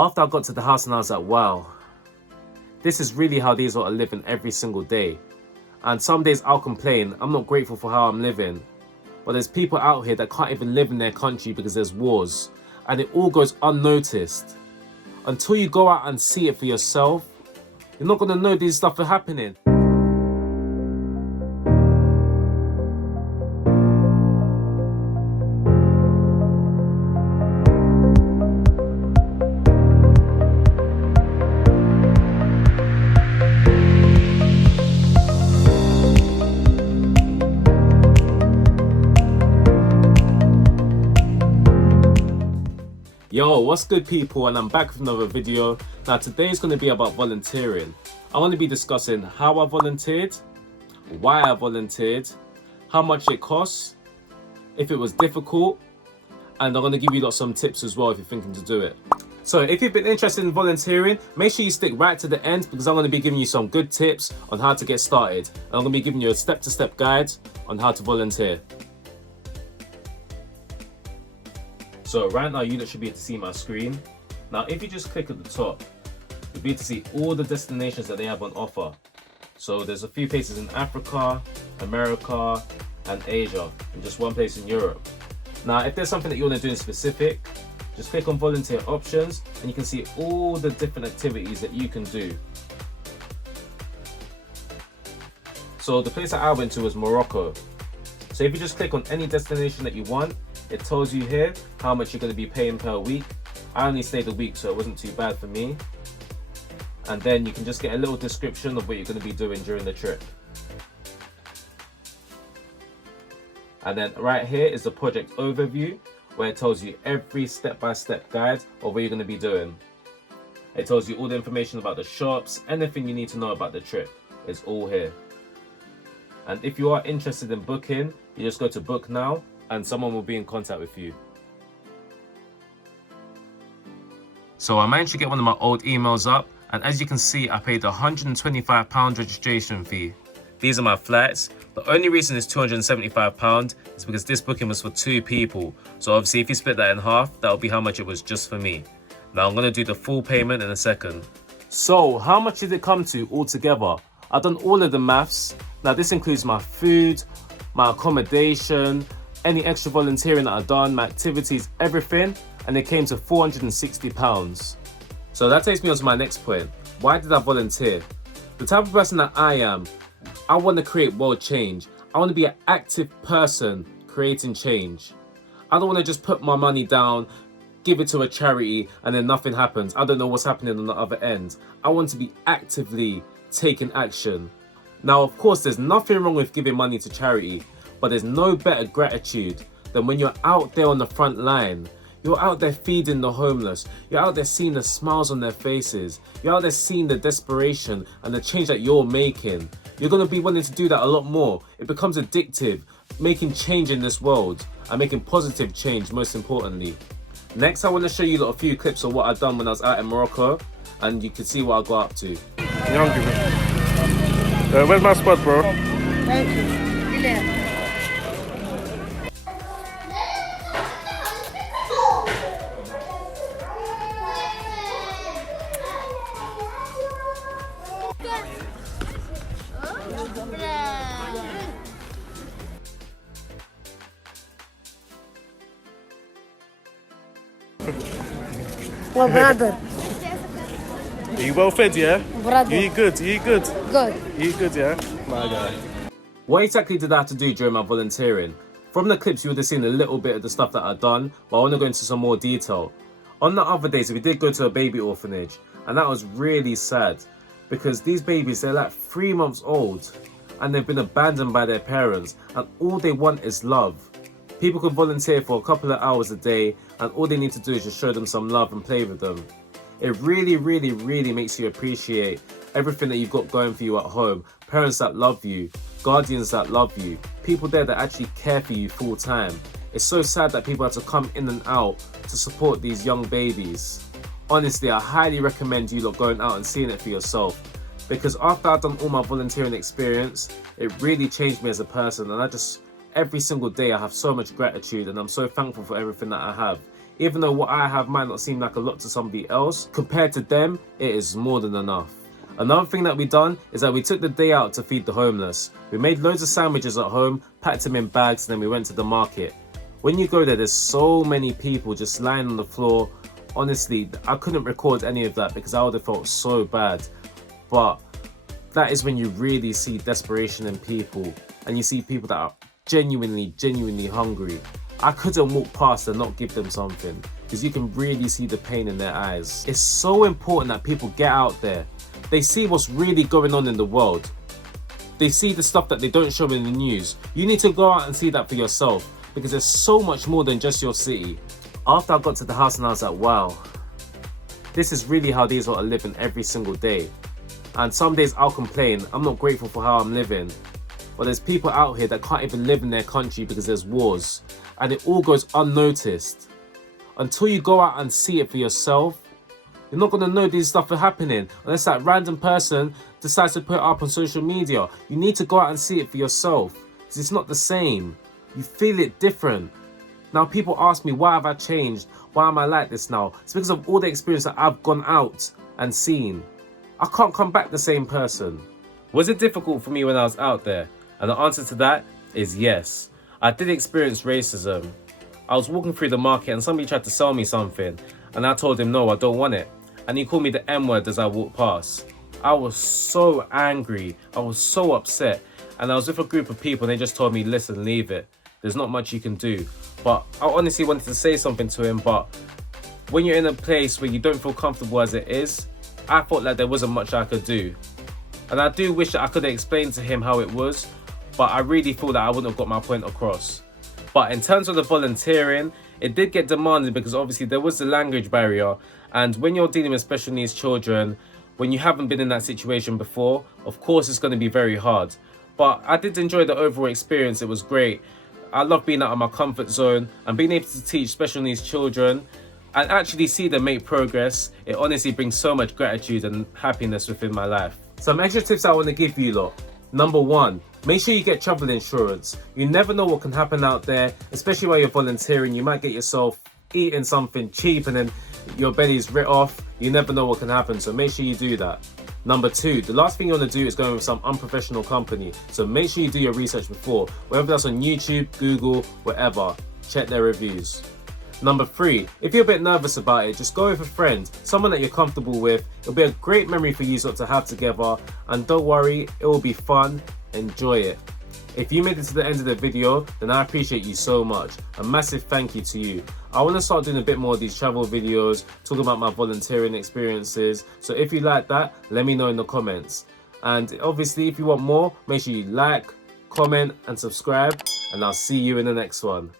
After I got to the house and I was like, wow, this is really how these lot are living every single day. And some days I'll complain, I'm not grateful for how I'm living. But there's people out here that can't even live in their country because there's wars. And it all goes unnoticed. Until you go out and see it for yourself, you're not going to know these stuff are happening. Yo, what's good people, and I'm back with another video. Now today's going to be about volunteering. I'm going to be discussing how I volunteered, why I volunteered, how much it costs, if it was difficult, and I'm going to give you some tips as well if you're thinking to do it. So if you've been interested in volunteering, make sure you stick right to the end because I'm going to be giving you some good tips on how to get started. And I'm going to be giving you a step-to-step guide on how to volunteer. So right now you should be able to see my screen. Now if you just click at the top, you'll be able to see all the destinations that they have on offer. So there's a few places in Africa, America and Asia, and just one place in Europe. Now if there's something that you want to do in specific, just click on volunteer options and you can see all the different activities that you can do. So the place that I went to was Morocco. So if you just click on any destination that you want, it tells you here how much you're going to be paying per week. I only stayed a week, so it wasn't too bad for me. And then you can just get a little description of what you're going to be doing during the trip. And then right here is the project overview, where it tells you every step-by-step guide of what you're going to be doing. It tells you all the information about the shops, anything you need to know about the trip is all here. And if you are interested in booking, you just go to book now and someone will be in contact with you. So I managed to get one of my old emails up, and as you can see, I paid the £125 registration fee. These are my flights. The only reason it's £275 is because this booking was for 2 people. So obviously if you split that in half, that'll be how much it was just for me. Now I'm gonna do the full payment in a second. So how much did it come to altogether? I've done all of the maths. Now this includes my food, my accommodation, any extra volunteering that I've done, my activities, everything, and it came to £460. So that takes me on to my next point. Why did I volunteer? The type of person that I am, I want to create world change. I want to be an active person creating change. I don't want to just put my money down, give it to a charity, and then nothing happens. I don't know what's happening on the other end. I want to be actively taking action. Now, of course, there's nothing wrong with giving money to charity, but there's no better gratitude than when you're out there on the front line. You're out there feeding the homeless. You're out there seeing the smiles on their faces. You're out there seeing the desperation and the change that you're making. You're going to be wanting to do that a lot more. It becomes addictive, making change in this world and making positive change most importantly. Next, I want to show you a few clips of what I've done when I was out in Morocco, and you can see what I got up to. Where's my spot, bro? Thank you. Well, brother. Are you well fed, yeah? Brother. You eat good, you eat good. Good. You eat good, yeah? My guy. What exactly did I have to do during my volunteering? From the clips you would have seen a little bit of the stuff that I've done, but I want to go into some more detail. On the other days, we did go to a baby orphanage, and that was really sad because these babies, they're like 3 months old and they've been abandoned by their parents, and all they want is love. People can volunteer for a couple of hours a day, and all they need to do is just show them some love and play with them. It really, really, really makes you appreciate everything that you've got going for you at home. Parents that love you, guardians that love you, people there that actually care for you full time. It's so sad that people have to come in and out to support these young babies. Honestly, I highly recommend you going out and seeing it for yourself, because after I've done all my volunteering experience, it really changed me as a person, and every single day I have so much gratitude and I'm so thankful for everything that I have. Even though what I have might not seem like a lot to somebody else, compared to them, it is more than enough. Another thing that we done is that we took the day out to feed the homeless. We made loads of sandwiches at home, packed them in bags, and then we went to the market. When you go there's so many people just lying on the floor. Honestly, I couldn't record any of that because I would have felt so bad. But that is when you really see desperation in people, and you see people that are genuinely hungry. I couldn't walk past and not give them something because you can really see the pain in their eyes. It's so important that people get out there. They see what's really going on in the world. They see the stuff that they don't show in the news. You need to go out and see that for yourself because there's so much more than just your city. After I got to the house and I was like, wow, this is really how these lot are living every single day. And some days I'll complain, I'm not grateful for how I'm living. But there's people out here that can't even live in their country because there's wars. And it all goes unnoticed. Until you go out and see it for yourself, you're not going to know these stuff are happening unless that random person decides to put it up on social media. You need to go out and see it for yourself because it's not the same. You feel it different. Now people ask me, why have I changed? Why am I like this now? It's because of all the experience that I've gone out and seen. I can't come back the same person. Was it difficult for me when I was out there? And the answer to that is yes. I did experience racism. I was walking through the market and somebody tried to sell me something and I told him no, I don't want it. And he called me the N-word as I walked past. I was so angry. I was so upset. And I was with a group of people and they just told me, listen, leave it. There's not much you can do. But I honestly wanted to say something to him, but when you're in a place where you don't feel comfortable as it is, I felt like there wasn't much I could do. And I do wish that I could have explained to him how it was, but I really feel that I wouldn't have got my point across. But in terms of the volunteering, it did get demanded because obviously there was the language barrier. And when you're dealing with special needs children, when you haven't been in that situation before, of course it's going to be very hard. But I did enjoy the overall experience. It was great. I love being out of my comfort zone and being able to teach special needs children and actually see them make progress. It honestly brings so much gratitude and happiness within my life. Some extra tips I want to give you lot. Number one, make sure you get travel insurance. You never know what can happen out there, especially while you're volunteering. You might get yourself eating something cheap and then your belly's writ off. You never know what can happen, so make sure you do that. Number two, the last thing you want to do is go with some unprofessional company. So make sure you do your research before, whether that's on YouTube, Google, wherever. Check their reviews. Number three, if you're a bit nervous about it, just go with a friend, someone that you're comfortable with. It'll be a great memory for you to have together. And don't worry, it will be fun. Enjoy it. If you made it to the end of the video, then I appreciate you so much. A massive thank you to you. I want to start doing a bit more of these travel videos, talking about my volunteering experiences. So if you like that, let me know in the comments. And obviously, if you want more, make sure you like, comment, and subscribe. And I'll see you in the next one.